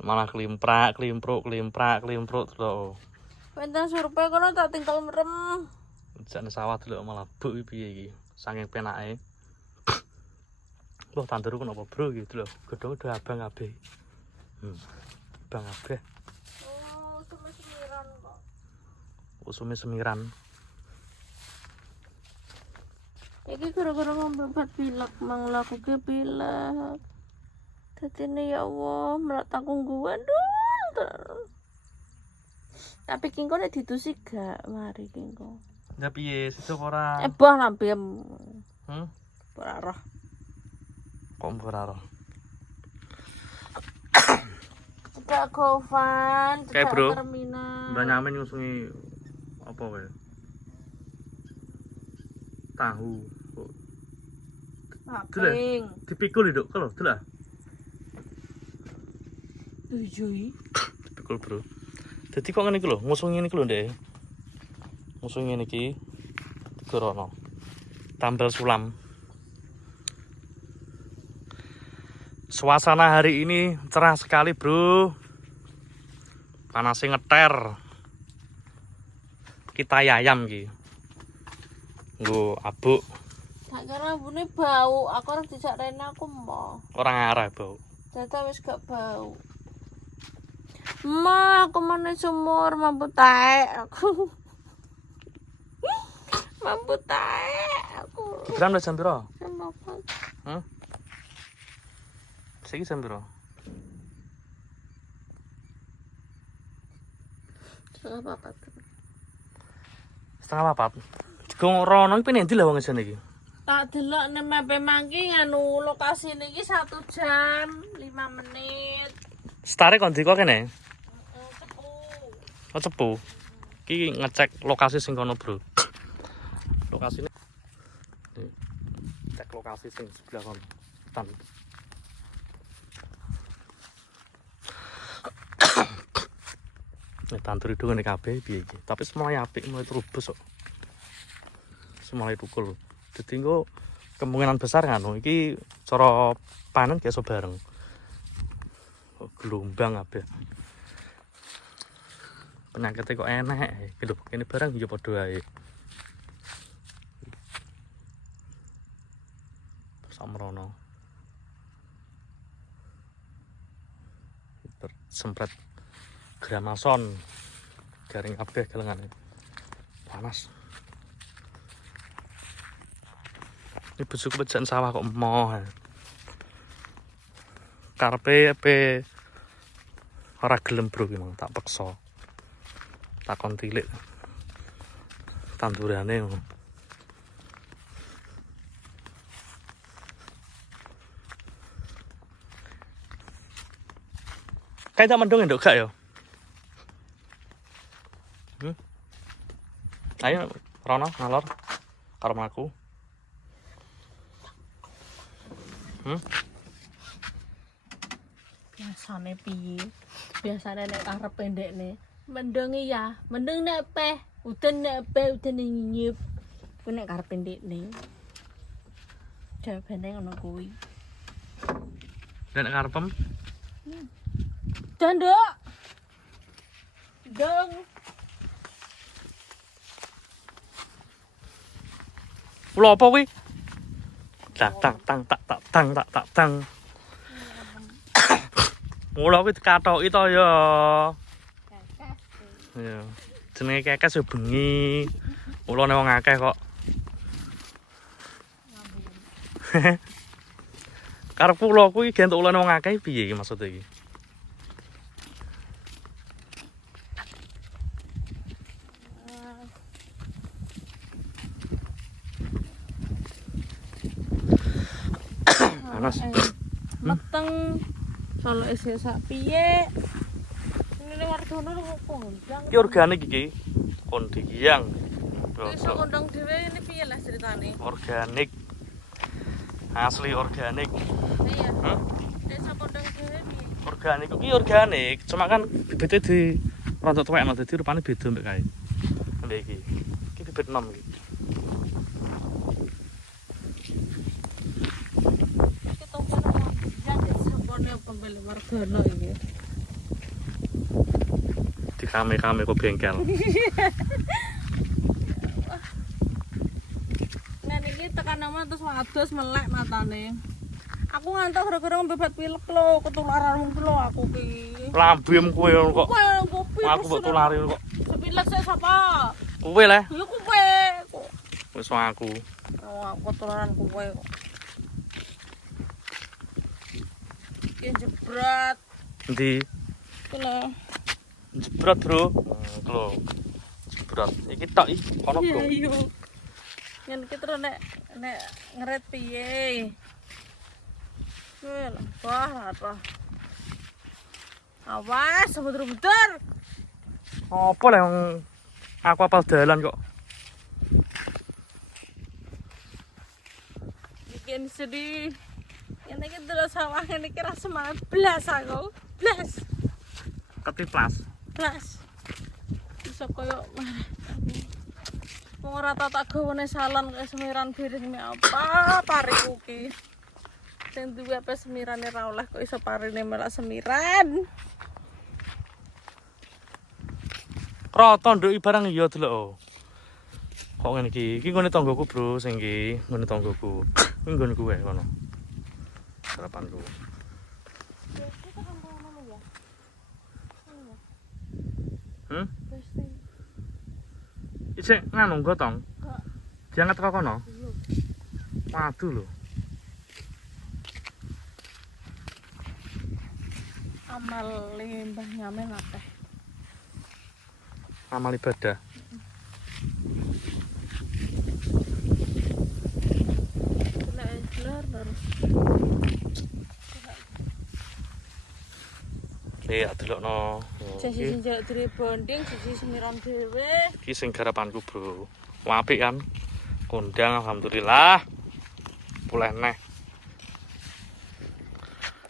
Malah klimpruk lho. Wenten surpe kono tak tinggal merem. Jane sawah delok malah buk piye iki. Saking penake. Loh tandur kenapa bro gitu lho. Godhong udah abang kabeh. Abang kabeh. Oh, semiran kok. Usume semiran. Iki gara-gara ngombe obat pilek, mang lakuke pilek. Dadine ya Allah, merak tanggungan dong. Tapi kingko nek ditusi gak mari kingko. Ya piye situ ora? Boh lampem. Ora roh. Kok ora roh? Cedak Govan, cedak Bro. terminal. Mbak Nyamin ngusungi apa wae? Tahu. Aping. Dipikul nduk kalau delok. Tujuh. Dipikul, Bro. Dadi kok ngene iki lho, ngusungi ngene iki lho, Ndek. Ngusungi ngene iki digorono. Tambal sulam. Suasana hari ini cerah sekali, Bro. Panasnya ngeter. Kita yayam iki. Nggo abuk. Tak kira ambune bau, aku harus dijak Rena aku mau. Orang arah bau. Data wis gak bau. Ma, aku mana sumur mampu tae aku. Mampu tae aku. Gram jam piro? Sama apa? Saiki jam piro? Setengah papat. Setengah papat. Digong rono iki penendi lah wong jane iki? Tak delok nang map mangki nganu lokasi niki 1 jam 5 menit. Stare kon ndi kok kene? Cepu. Oh cepu. Iki ngecek lokasi sing kono, Bro. Lokasine. Cek lokasi sing sebelah kono. Tan. Nek tandur itu ngene kabeh piye iki? Tapi semulai apik, mulai terubus kok. Semulai tukul. Dadi engko kemungkinan besar ngono iki cara panen gak iso bareng. Gelombang kabeh. Penyakitnya kok enek, gitu. Ini barang yo padha ae. Samrono. Sempret gramason. Garing kabeh gelengane. Panas. Ini bojoku pejan sawah kok emoh. Karepe ora gelem, Bro, memang tak peksa. Takon tilik tandurane ngono. Kae tak mendung nduk gak ya? Ayo rono ngalor karo aku. Biasane piye? Biasane nek arep pendekne mendung ya, mendung nek peh, udan nek peh, udan nyinyip. Ku nek karep pendekne. Jawabane ngono kuwi. Dan nek karepem Dandok. Dong. lho apa kuwi? Tang. Mula kuwi dikatoki to ya. Ya. Jenenge kekes yo bengi. Mulane wong akeh kok. Karep kula kuwi gentuk ulane wong akeh piye iki maksud iki? Panas. Meteng. Solo isih sak piye? Ini wardono kok kondang. Iki organik iki. Kondang. Iso kondang dhewe ini piye lah ceritane? Organik. Asli organik. Iya. Desa kondang dhewe piye? Organik iki organik, cuma kan bibite di rontok tuwekno dadi rupane beda mbek kae. Mbek iki. Iki bibit enom iki. Iki tokono yang desa kondang pembeli wardono iki. kame-kame kok bengkel. Nek iki tekan nama terus wados melek matane. Aku ngantuk gara-gara bebet pilek lho, ketularan lho aku ki. Lambem kowe kok. Wah, kopi. Aku mbok tulari kok. Sepilek sik sapa? Kowe le. Ya kowe. Wis aku. Oh, aku ketularan kowe kok. Iki jebret. Endi? Iki lho. Jebret, Bro. Lho. Jebret. Iki tok iki kono, Bro. Iya. Yen iki terus nek ngeret piye? Well, wah, apa? Awas, sebentar-bentar. Apa lah yang aku apal dalan kok. Bikin sedih. Ini kita terus sawah ini kira semangat blas aku. Blas. Ketiplas. Blas. Bisa koyo wong ora tak gawane salon kaya semiran piring me apa pariku ki. Sing duwe apa semirane ra oleh kok iso parine melak semiran. Kroto nduk barang iya delok. Kok ngene iki nggone tanggoku, Bro, sing iki nggone tanggoku. Kuwi nggonku wae kono. Sarapanku. Iki nganu gotong. Diangkat kok kono. Waduh lho. Amal Mbah Nyamen akeh. Amal ibadah. Jelar terus. Iya, delokno. Sisi njaluk diri bonding, sisi semiran dhewe. Iki sing garapanku, Bro. Apik kan? Kondang alhamdulillah. Boleh neh.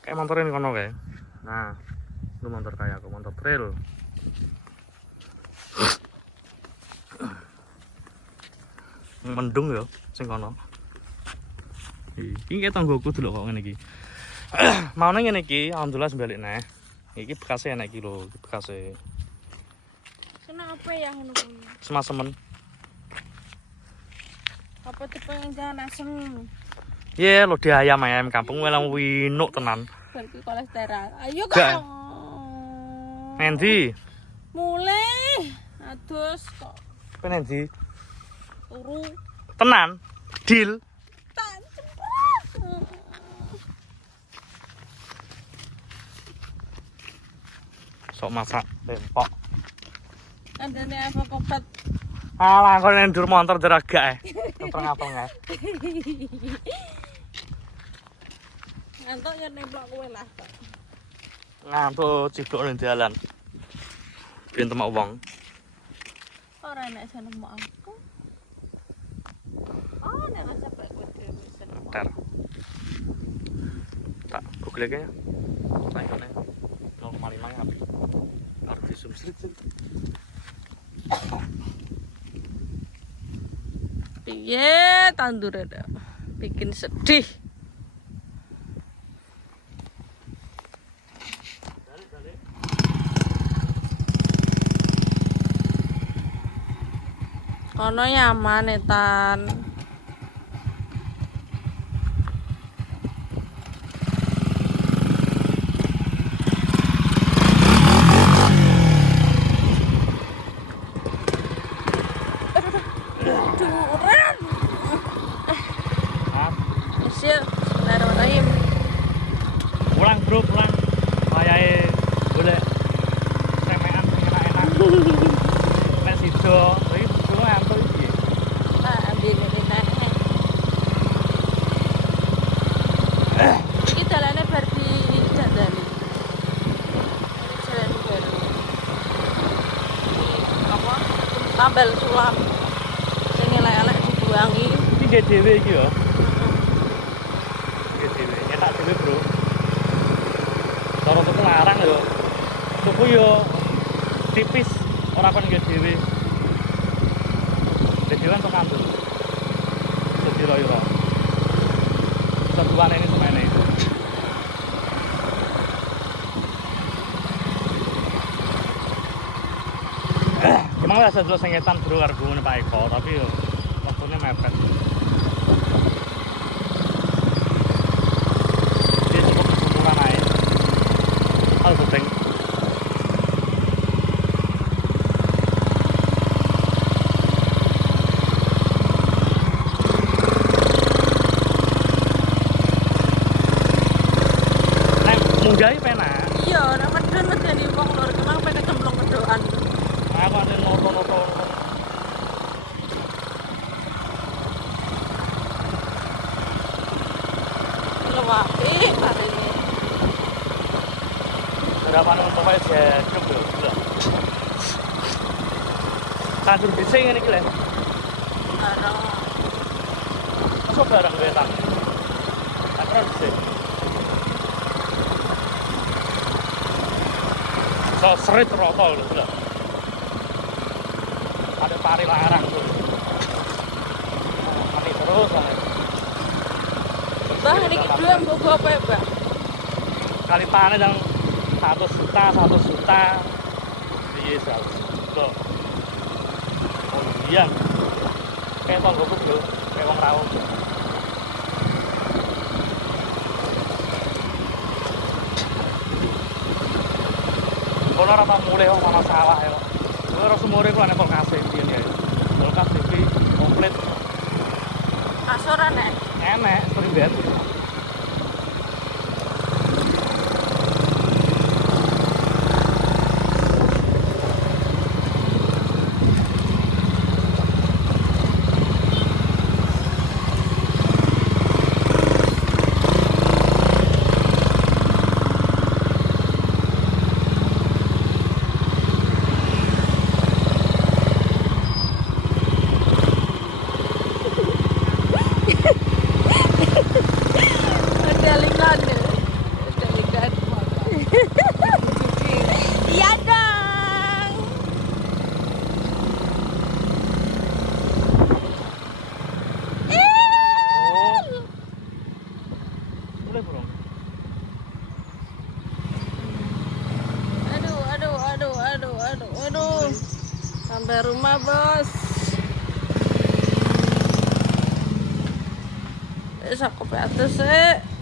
Kayak motorin kono kae. Nah, lu motor kayak aku, motor trail. Mendung ya sing kono. Iki kayak tanggoku delok kok ngene iki. Maune ngene iki, alhamdulillah balik neh. Iki bekasnya enak iki lho, iki bekasnya. Kenapa ya ngono kuwi? Semasemen. Apa tipe yang jangan asem? Ye, lo di ayam kampung melang winuk tenan. Berarti kolesterol. Ayo Gak. kok. Endi? Mulai. Adus kok Kowe endi? turu. Tenan? Deal. Tak Sok masak tempok. Andane apa kopat? Alah kok nendur motor deragak Ngapel-ngapel nggak? Ngantuk ya nemplok kowe lah. Ngantuk ciduk ning dalan. Ben temak wong. Ora enak sana mau aku. Oh, nek capek kowe dhewe seneng. Ntar. Tak google kayaknya. Naik kene. 0,5 ya habis. Harus zoom sedikit. Piye tandure dak. Bikin sedih. Kono nyaman etan. Duran. Hah? Hasil Bismillahirrahmanirrahim. Pulang bro, pulang. Wayahe golek semekan sing enak-enak. Nek sido, iki dulu ngantuk iki. Pak ambil ini. Iki dalane bar di dandani. Ini jalan baru. Ini apa? Tambal sulam. Sing elek-elek dibuangi. Iki nggih dhewe iki ya. Nggih dhewe, nyetak dhewe, Bro. Cara tuku larang yo. Tuku yo tipis, ora kon nggih dhewe. Dhewe entuk kandel. Sedira-ira. Sebuah ini semene itu. Mau rasa dulu sengetan bro karo ngene Pak Eko, tapi yo waktunya mepet. Dia cukup kebutuhan aja. Hal penting. Nek munggah penak. Iya, nek medun medeni wong lur kemang pengen cemplung kedokan. Aku ada noto-noto. Lewapi hari ini. Berapa nih pokoknya jejuk yo. Kanjur bisa ngene iki lho. Bareng Masuk barang wetan. Terus sih. So serit rotol lho. Ada pari larang tuh. Mati terus kan. Bang niki dua mbok apa ya, Bang? Kali panen yang 1 juta. Iya, 100 juta. Oh iya. Kayak tonggoku bro, kayak wong rawuh. Kono ora tau mulih wong ana sawah ya. Ora sumure ku ana kulkas biyen ya. Kulkas iki komplit. Asoran nek. Enek, primbet. Delikat. Delikat. Iya dong. Oh. Mulai bro. Aduh. Sampai rumah, Bos. Wis aku pe atus sik.